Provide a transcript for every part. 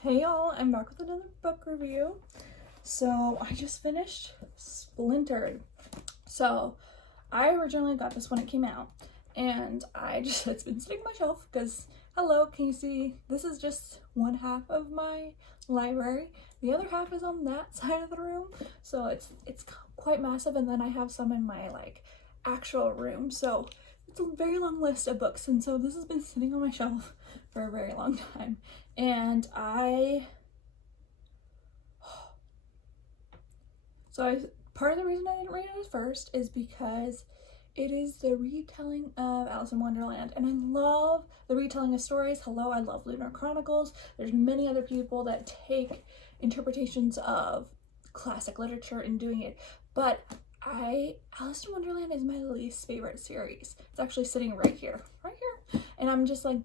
Hey y'all, I'm back with another book review. So I just finished Splintered. So I originally got this when it came out, and it's been sitting on my shelf because, hello, can you see? This is just one half of my library. The other half is on that side of the room, so it's quite massive, and then I have some in my actual room. So it's a very long list of books, and so this has been sitting on my shelf for a very long time. And part of the reason I didn't read it at first is because it is the retelling of Alice in Wonderland, and I love the retelling of stories. Hello, I love Lunar Chronicles. There's many other people that take interpretations of classic literature and doing it, but Alice in Wonderland is my least favorite series. It's actually sitting right here, and I'm just like,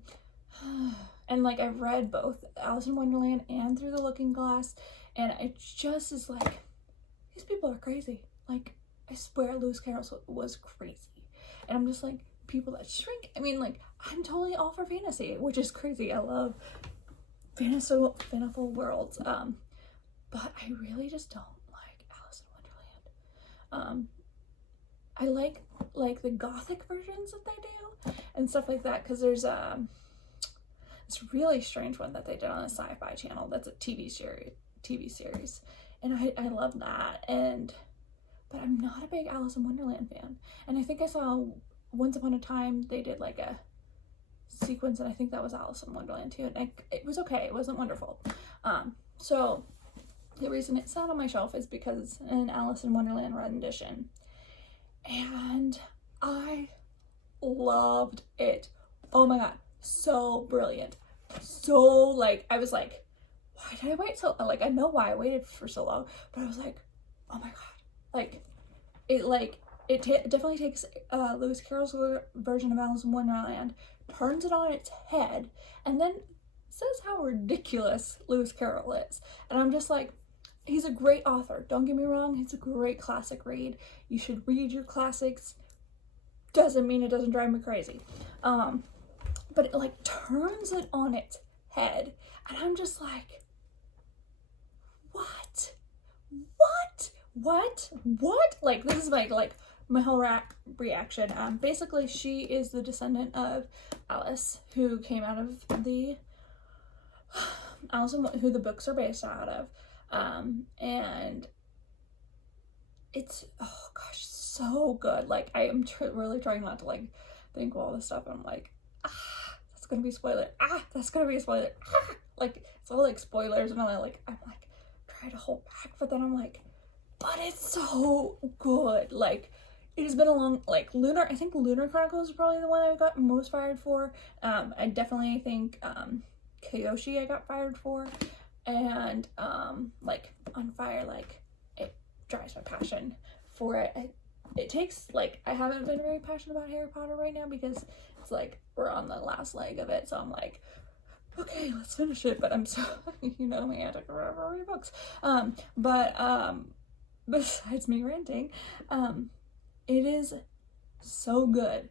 and I've read both Alice in Wonderland and Through the Looking Glass, and it just is like, these people are crazy. I swear Lewis Carroll was crazy. And I'm just like, people that shrink. I mean, I'm totally all for fantasy, which is crazy. I love fanciful worlds. But I really just don't like Alice in Wonderland. I like the gothic versions that they do and stuff like that, because there's this really strange one that they did on the Sci-Fi Channel that's a TV series. And I love that, but I'm not a big Alice in Wonderland fan. And I think I saw Once Upon a Time they did a sequence, and I think that was Alice in Wonderland too, and it was okay. It wasn't wonderful. So the reason it sat on my shelf is because it's an Alice in Wonderland rendition, and I loved it. Oh my god, so brilliant. So I was like, why did I wait so I know why I waited for so long, but I was like, oh my god, it definitely takes Lewis Carroll's version of Alice in Wonderland, turns it on its head, and then says how ridiculous Lewis Carroll is. And I'm just like, he's a great author, don't get me wrong, it's a great classic read. You should read your classics. Doesn't mean it doesn't drive me crazy. But it turns it on its head, and I'm just like, what? This is my whole reaction. Basically, she is the descendant of Alice, who came out of the who the books are based out of, and it's, oh gosh, so good. I am really trying not to think of all this stuff. I'm like, that's gonna be a spoiler. That's gonna be a spoiler. It's all spoilers, and I'm try to hold back, but then I'm like, but it's so good. It has been a long, I think Lunar Chronicles is probably the one I got most fired for. I definitely think Kyoshi I got fired for, and On Fire, it drives my passion for it. It takes, I haven't been very passionate about Harry Potter right now because it's we're on the last leg of it, so I'm like, okay, let's finish it. But I'm so, me, I took forever to read books. Besides me ranting, it is so good.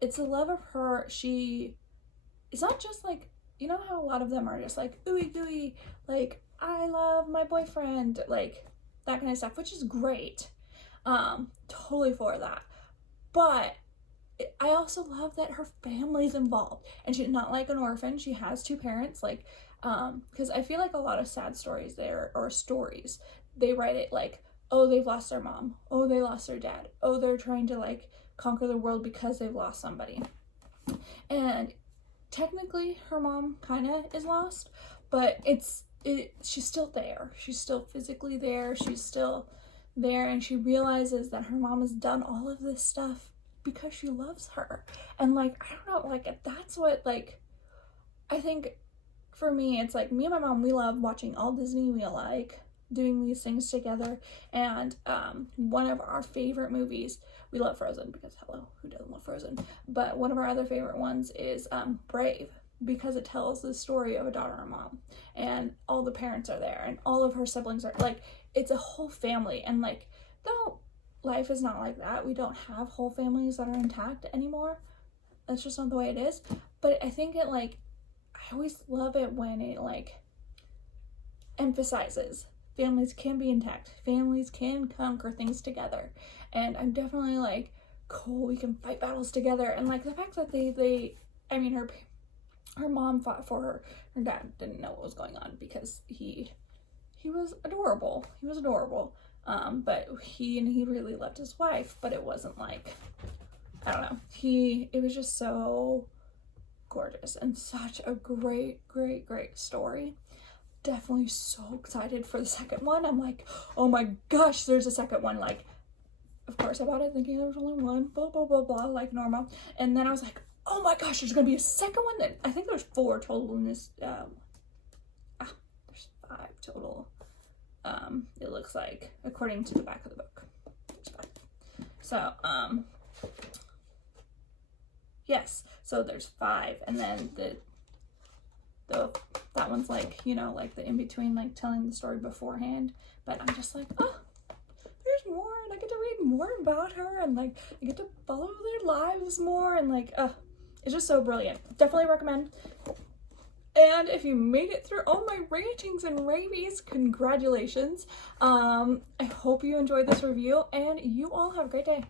It's the love of her. It's not just how a lot of them are just ooey gooey, I love my boyfriend, that kind of stuff, which is great. Totally for that. But I also love that her family's involved, and she's not an orphan. She has two parents, because I feel a lot of sad stories stories, they write it oh, they've lost their mom, oh, they lost their dad, oh, they're trying to conquer the world because they've lost somebody. And technically her mom kind of is lost, but she's still there. She's still physically there. She's still there, and she realizes that her mom has done all of this stuff because she loves her. And I don't know, that's what I think for me, it's me and my mom, we love watching all Disney. We like doing these things together. And one of our favorite movies, we love Frozen, because hello, who doesn't love Frozen? But one of our other favorite ones is Brave, because it tells the story of a daughter and mom, and all the parents are there, and all of her siblings are it's a whole family. And though life is not like that, we don't have whole families that are intact anymore. That's just not the way it is. But I think it I always love it when it like emphasizes families can be intact, families can conquer things together. And I'm definitely like, cool, we can fight battles together. And like the fact that they I mean, her mom fought for her. Her dad didn't know what was going on because he was adorable. He was adorable. But he really loved his wife, but it wasn't like, I don't know. It was just so gorgeous and such a great story. Definitely so excited for the second one. I'm like, oh my gosh, there's a second one. like, of course I bought it thinking there was only one, blah blah blah blah, like normal. And then I was like, oh my gosh, there's gonna be a second one. That I think there's 4 total in this. There's 5 total. It looks like, according to the back of the book, there's 5. So yes, so there's 5, and then that one's like, you know, like the in between, like telling the story beforehand. But I'm just like, oh, there's more, and I get to read more about her, and like I get to follow their lives more, and like, it's just so brilliant. Definitely recommend. And if you made it through all my rantings and ravies, congratulations. I hope you enjoyed this review, and you all have a great day.